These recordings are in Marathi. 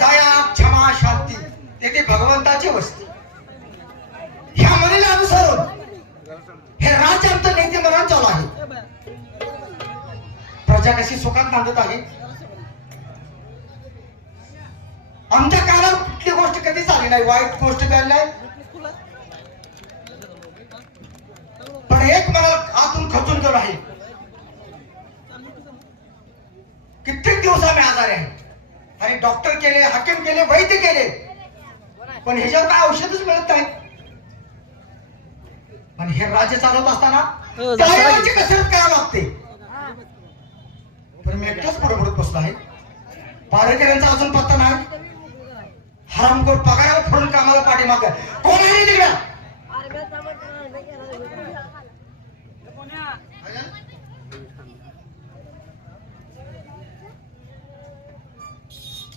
दया क्षमा शांती तेथे भगवंताची वस्ती. ह्या म्हणीला अनुसरून हे राज्य आमचं नेते म्हणून चालू आहे. प्रजा कशी सुखात नांदत आहे. आमच्या कानावर कुठली गोष्ट कधीच आली नाही, वाईट गोष्ट झाली नाही. पण एक मला आतून खचून गेलो आहे. कित्येक दिवस आम्ही आजारी आहे आणि डॉक्टर केले, हाकीम केले, वैद्य केले, पण ह्याच्यावर काय औषधच मिळत नाही. पण हे राज्य चालवत असताना टाळ्यांची कसरत करावी लागते. पण मी एकटाच पुढे बसलो आहे. पारेकरांचा अजून पत्ता नाही. हरामखोर पगारावर फोडून कामाला पाठीमाग कोण आहे तिकडे?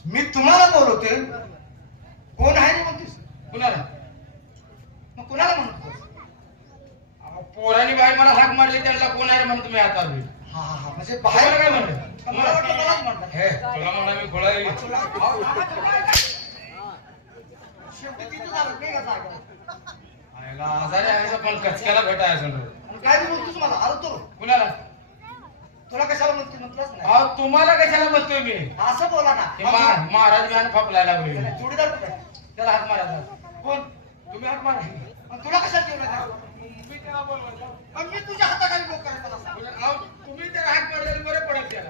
मी तुम्हाला बोलवते. कोण आहे म्हणतेस? कुणाला? मग कुणाला म्हणतो? पोरांनी बाहेर मला हाक मारली, त्यांना कोण आहे म्हणतो मी आता. हा हा म्हणजे बाहेर काय म्हणलं? मला वाटलं मलाच म्हणतात. हे तुला म्हणा मी खोळा येईल. शेवटी तिथं झालं नाही का जागा? आजारी आहे पण कचक्याला भेटायचं. काय बोलतोस मला? आलो तो कुणाला? तुला कशाला म्हणते म्हटलंच नाही. अहो तुम्हाला कशाला बसतोय मी? असं बोला ना. ते महाराज बिहान फापलायला लागले. जोडीदार कुठे? त्याला हात मारायचा. कोण? तुम्ही हात मारा. पण तुला कशाला ठेवलं? मी त्याला बोलवायचा. पण मी तुझ्या हाताखाली लोक करायला मला सांग. अहो तुम्ही त्याला हात मारले बरं पडत त्याला.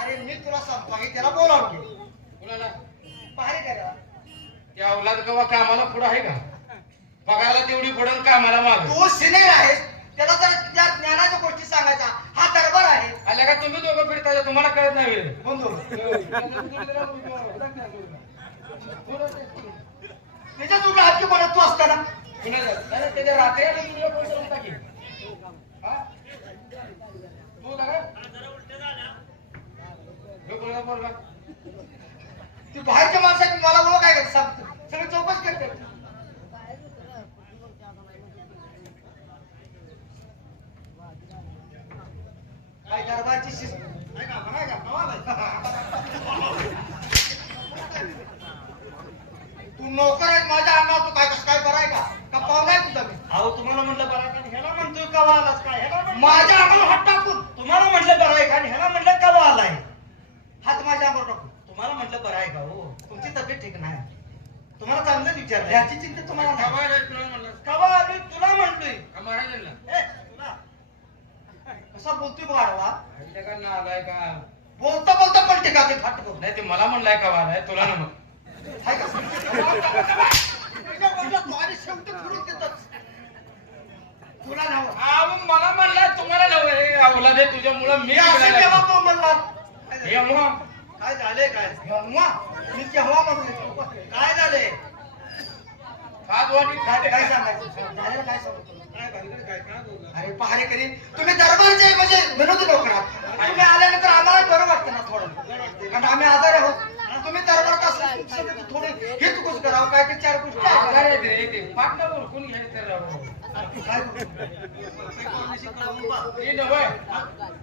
अरे मी तुला सांगतो आहे त्याला बोलावं घे. कुणाला? बाहेर करा. त्या औलाद गवा कामाला पुढं आहे का? पगाराला तेवढी पडून कामाला माग. तू सिनियर आहेस, त्याला जर त्या ज्ञानाच्या गोष्टी सांगायचा हा दरबार आहे. आल्या का तुम्ही दोघं फिरता, तुम्हाला कळत नाही वेळ. बंधू त्याच्या तुला हक्की बनत तू असताना त्याच्या रात्री तुला कोण सांगता की? हा? तू का रे? ह्यो कोणाला बोलला? ती बाहेरच्या माणसाची मला बोल काय करत सांगतो सगळं चौकश करते. काय दरबारची शिस्त आहे का? म्हणाय का? तू नोकर आहे माझ्या अंगावर, तू काय कसं काय कराय का पाहुणा आहे तुझा? मी अहो तुम्हाला म्हटलं बरं आहे का? ह्याला म्हणतोय कवा आलास काय? ह्याला म्हणतोय माझ्या अंगावर हात टाकून तुम्हाला म्हटलं बरं आहे का? आणि ह्याला म्हटलं कवा आलाय? हात माझ्या अंगावर टाकून तुम्हाला म्हटलं बरं आहे का? हो तुमची तब्येत ठीक नाही. तुम्हाला चांगलं विचारलं. याची चिंता तुम्हाला नाही. खबर आहे तुला म्हणलं. कवा आलोय तुला म्हणतोय. का महाराजांना? ए, तुला. कसा बोलतोय बघ आडवा. ह्याच्याकडनं आलाय का? बोलता बोलता पण टिका ते फाट करून नाही ते मला म्हणलाय का आलाय, तुला ना मग. हाय का? माझे शेवटी फिरून देतात. तुला नाव अहो, मला म्हणलाय तुम्हाला नव्हे. औलाद आहे तुझ्यामुळं मी असं बिघडायला केव्हा लागलो. तो म्हणला? हे मग. काय झालंय काय? केव्हा? मी केव्हा म्हणतो? काय झालंय? हात वाटी खाते काय काय? सांगायचं? झालेलं काय सांगतो? काय भानगड काय? काय बोलला? अरे पहारेकरी तुम्ही दरबारचे म्हणजे विनोदी लोक आहात. तुम्ही आल्यानंतर आम्हाला बरं वाटतं ना थोडं, कारण आम्ही आजारी आहोत. आणि तुम्ही दरबारात असले थोडे हे तुकूच करावं काय ते चार गोष्टी आजार आहेत. आहे ते, ते पाटणं ओळखून घ्यायचं तर राव. काय हे नव्हे.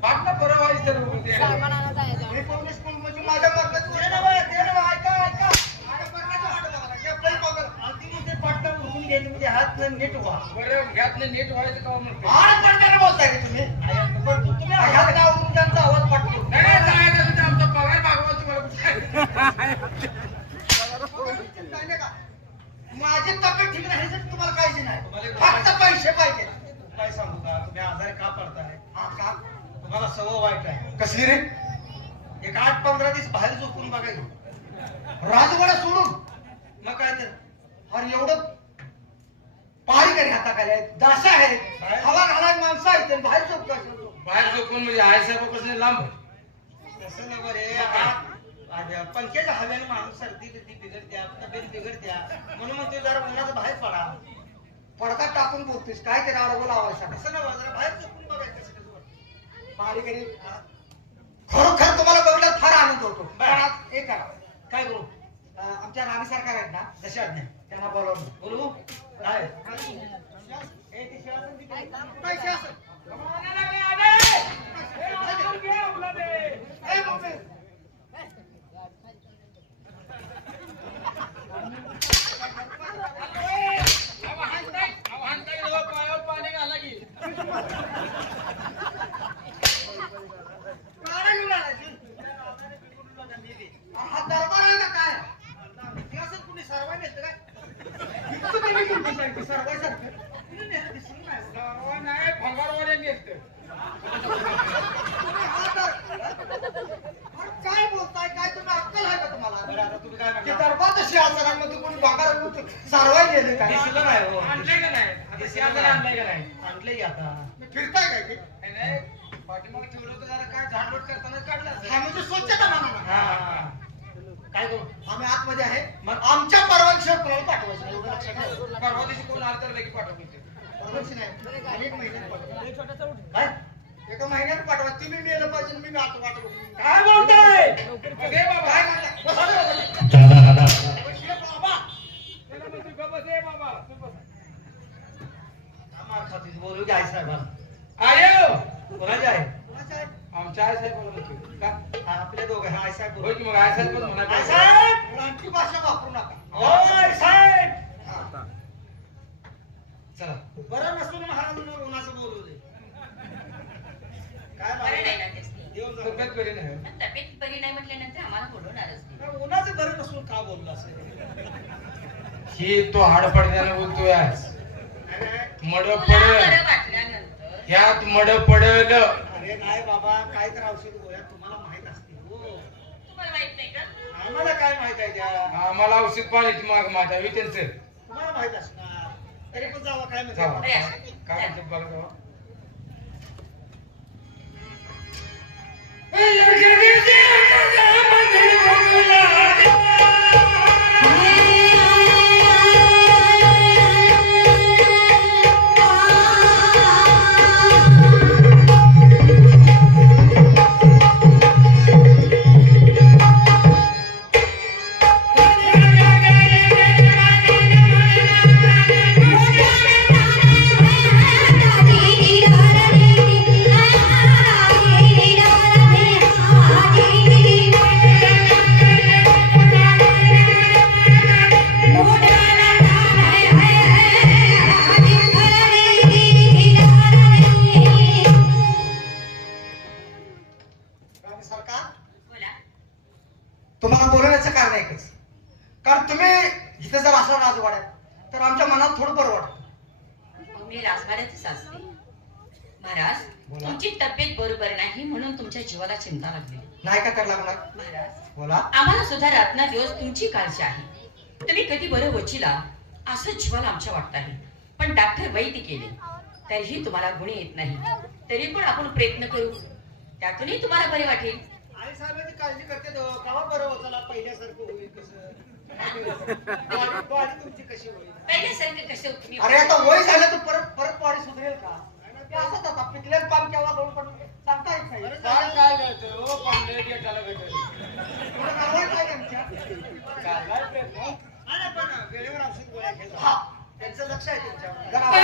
पाटणं बरं व्हायचं तर बघू ते. हे पब्लिक स्कूल म्हणजे माझ्या मर्गात ते नव्हे, ऐका ऐका. माझ्या मर्गाचं वाटत बघा. जे काही बघा. अगदी पाटणा उडून गेली म्हणजे हात नीट व्हा. बरं घ्यातलं नीट व्हायचं का म्हणतो? आज पडल्याने बोलताय का तुम्ही? तुम्ही ह्यात गावरून त्यांचा आवाज पाठवतो. नाही नाही, जायचं तर आमचा पगार मागवा तुम्हाला कुठे. नाही का? माझी तब्येत ठीक नाही ह्याच्यात तुम्हाला काळजी नाही, फक्त पैसे पाहिजे. काय सांगू का? तुम्ही आजारी का पडताय? हा का? तुम्हाला सवय वाईट आहे. कसली रे? एक 8-15 दिवस बाहेर झोपून बघायचं. राजवाडा सोडून मग काय तर अरे एवढं पहारेकरी हाताखाली आहेत, दासा आहेत, हवा घालायला माणसं आहेत आणि बाहेर झोप कसं? बाहेर झोपून म्हणजे आईसाहेबापासून लांब. तसं नको रे. पंख्याच्या हवेने माणूस सर्दी बिघडत्या, तब्येत बिघडत्या. म्हणून मग ते जरा उन्हाचं बाहेर पडा. पडदा टाकून बोलतेस काय ते राडा लावायचा? तसं नव्हे, जरा बाहेर झोपून बघायचं कसं कसं वाटतं. पहारेकरी खरोखर तुम्हाला बघल्यावर फार आनंद होतो. पण आज एक करा, काय करू? आमच्या राणी सरकार आहेत ना, जशी आज्ञा. त्यांना बोलावून बोलू काय? पैसे असं नेसतं काय? इतकं तुम्ही किंमत आहे की सरवायसारखं. दिसून नाही. सर्व नाही भंगारवाले नेसतं. अरे काय बोलताय काय तुम्ही अक्कल आहे का बरं, तुम्हाला आता तुम्ही काय ते म्हणता? दरबार तशी आजारांमध्ये कोणी बागारात सारवाय गेले काय दिसलं नाही हो. आणलंय का नाही आता शेजारी आणलंय का नाही आणलंय की आता. फिरताय काय ते नाही, नाही पाठीमागे ठेवलं होतं जरा काय झाडलोट करताना काढलं असेल. हा म्हणजे स्वच्छता माना हा. काय करू? आम्ही आतमध्ये आहे मग? आमच्या परवानशीवर कोणाला पाठवायचं एवढं लक्षात ठेवा. परवा दिवशी कोण आलं तर लगेच पाठवून देते. परवानशी नाही आणि 1 महिन्यात पाठवा. काय? एका महिन्यात पाठवा तुम्ही मेलं पाहिजे मी वाट वाटतो काय बोलताय दे बाबा काय म्हणलं बसा रे बाबा. बसले बाबा त्याला म्हणतो गप्प बस ए बाबा तू बस. मार खातीस बोलू की आई साहेबांना. आयो कोणाची आहे? कोणाचं आहे? आमच्या आई साहेब बोलत होते का हा, आपल्या दोघं आई साहेब होय बोलू. की मग आई साहेब पण आई म्हणा साहेब! रानटी भाषा वापरू नका ओ आई साहेब! हा. चला. बरं नसून महाराजांना उन्हाचं बोलू दे. काय बरं बाबा? नाही ना तेच. येऊन जा. तब्येत बरी नाही पण तब्येत बरी नाही म्हटल्यानंतर आम्हाला बोलवणारच नाही. काय उन्हाचं बरं नसून का बोलला असेल? ही तो हाड पडल्यानं बोलतोय आज मड तुला पडल बरं वाटल्यानंतर ह्यात मड पडल अरे नाही बाबा काय तर औषध गोळ्या तुम्हाला माहित असतील हो. तुम्हाला माहित नाही का? आम्हाला काय माहित आहे त्या? आम्हाला औषध पाणी माग माझा मी त्यांचं तुम्हाला माहित असणार. तरी पण जावा काय जावा. म्हणते? बरं असं. काय म्हणतो बघा तेव्हा. राणी सरकार बोला. तुम्हाला बोलवण्याचं कारण एकच कारण तुम्ही इथे जर असला राजवाड्यात तर आमच्या मनात थोडं बरं वाटतं अहो, मी राजवाड्यातच असते. महाराज बोला. तुमची तब्येत बरोबर नाही म्हणून तुमच्या जीवाला चिंता लागली. नाही का तर लागणार महाराज बोला आम्हाला सुद्धा रात्रंदिवस तुमची काळजी आहे. तुम्ही कधी बरं होशीला असं जीवाला आमच्या वाटत आहे. पण डॉक्टर वैद्य केले तरीही तुम्हाला गुण येत नाही. तरी पण आपण प्रयत्न करू त्यातूनही तुम्हाला बरे वाटेल. आई साहेबांची काळजी करते तो. केव्हा बरं होताला पहिल्यासारखं होईल कसं? बॉडी तुमची कशी होईल? पहिल्यासारखं कसं तुम्ही अरे आता वय झालं तर परत परत वाढी सुधरेल का ते असंच आता पिकलेलं पान केव्हा गळून पडून सांगता येत नाही बरं काय झालं. काय घ्यायचं हो पांढरे गेटाला भेटेल थोडं नारळ काय आमच्या काय काय प्रयत्न नाही, पण वेळेवर औषध गोळ्या घ्यायचा. हा त्यांचं लक्ष आहे तुमच्यावर. जरा आवाज-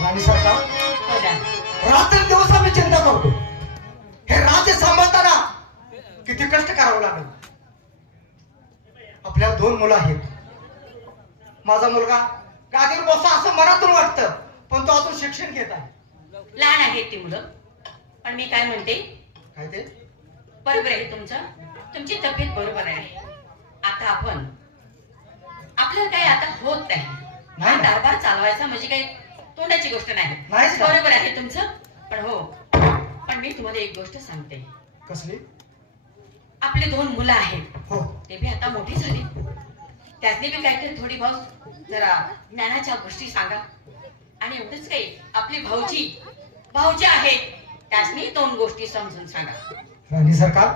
राणी सरकार बोला. रात्र दिवस आम्ही चिंता करतो हे राज्य सांभाळताना किती कष्ट करावं लागेल आपल्याला 2 मुलं आहेत माझा मुलगा गादीवर बसा असं मनातून वाटतं पण तो अजून शिक्षण घेत आहे लहान आहेत ती मुलं. पण मी काय म्हणते काय ते बरोबर आहे तुमचं. तुमची तब्येत बरोबर आहे. आता आपण आपल्याला काही आता होत नाही. नाही. हा दरबार चालवायचा म्हणजे काही तोंडाची गोष्ट नाही. नाहीच का? बरोबर आहे तुमचं. पण हो पण मी तुम्हाला एक गोष्ट सांगते. कसली आपले 2 मुलं आहेत. हो ते बी आता मोठी झाली. त्यातली बी काहीतरी थोडी बहुत जरा ज्ञानाच्या गोष्टी सांगा. आणि एवढंच काही आपले भाऊजी आहेत त्यासनी 2 गोष्टी समजून सांगा. राणी सरकार,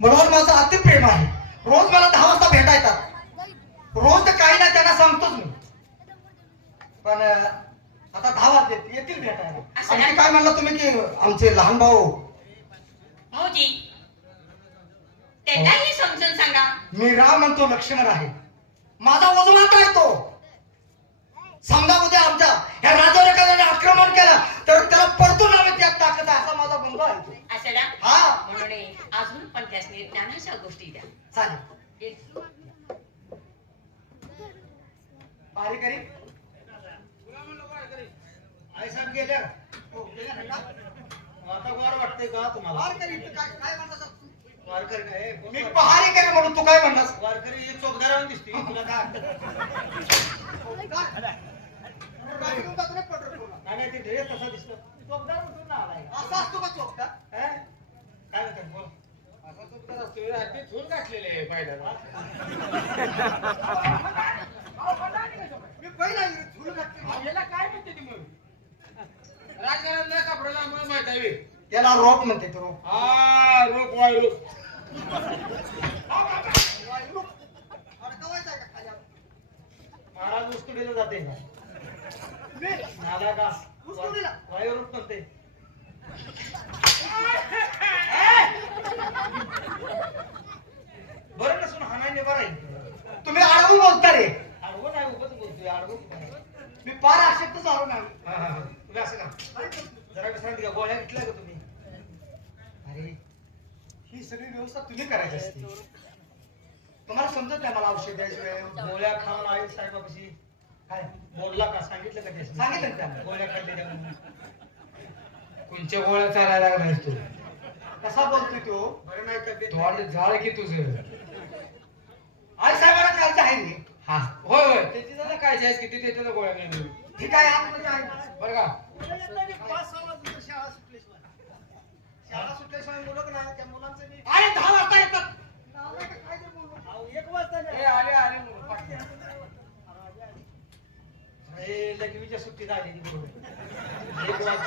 मुलावर माझं अति प्रेम आहे. रोज मला 10 वाजता भेटायतात. रोज तर काही ना त्यांना सांगतोच मी, पण आता 10 वाजले येतील भेटायला. असं आणि नाही. काय म्हणला तुम्ही की आमचे लहान भाऊजी त्यांनाही समजून सांगा. मी राम म्हणतो लक्ष्मण आहे. माझा वजवा काय तो. समजा उद्या आमच्या ह्या राजावर एखाद्याने आक्रमण केलं तर त्याला परतून आम्ही त्यात टाकत आहे, असा माझा मुलगा आहे तो. असं ना हा म्हणून अजून पण त्यासनी ज्ञानाच्या गोष्टी द्या. चालेल. एक पारिकरी आई साहेब गेल्या हो, गेला ना का? आता वार वाटतंय का तुम्हाला? पारिकरी तू काय म्हणलास? वारकरी काय मी पहारेकरी म्हणून तू काय म्हणलास? वारकरी एक चौकदारावर दिसते तुला काय नाही ते ड्रेस तसा दिसतो चौकदार म्हणून ना आलाय असा असतो का चोपटा? काय म्हणतात बोल असा चुकता असतो ते झूल घातलेले आहे पहिल्यांदा. मी पहिला झुल घातली. याला काय म्हणते ती मग राजकारणातल्या कपड्याला आम्हाला माहित आहे. त्याला रोप म्हणते तो रोप. हा रोप वाय रोप. अडकवायचा आहे का खाली? महाराज उस्तुडीला जाते का नाला का उस्तुडीला? वायुरूप म्हणते बरं नसून हाणायने बरं आहे. तुम्ही अडवून बोलता रे. आडवं नाही उभंच बोलतोय आडवं मी फार आशेतच आलो नाही. तुम्ही असं का जरा विश्रांती घ्या गोळ्या घेतल्या का तुम्ही अरे ही सगळी व्यवस्था तुम्ही करायची असते. तुम्हाला समजत नाही मला औषध द्यायची वेळ. गोळ्या खाऊन आई साहेबापाशी काय बोलला का सांगितलं का ते सांगितलं त्याला. गोळ्या खाल्लेल्या म्हणून कोणच्या गोळ्या चालायला लागलास तू? कसा बोलतोय तो? बरं नाही तब्येत तो आले झाड की तुझं. आई साहेबाला खायचं आहे रे. हा होय होय त्याची जरा काय आहेस किती त्याच्या गोळ्या नाही ठीक आहे आतमध्ये आहे. बरं का. शाळा सुटल्याशिवाय मुलं पण नाही त्या मुलांचं बी अरे 10 वाजता येतात. अहो, 1 वाजता ए, नाही. आले म्हणून पाठी. हे लग्नीच्या सुट्टीत आली ती बरोबर 1 वाजता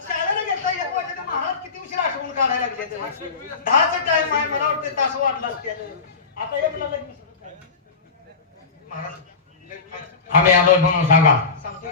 शाळेला घेतला 1 वाजता महाराज किती उशीर आठवून काढायला लागले 10चा टाइम आहे मला वाटतं तास वाटला आता 1ला लग्न सुरू काय महाराज आम्ही आलो म्हणून सांगा. सांगतो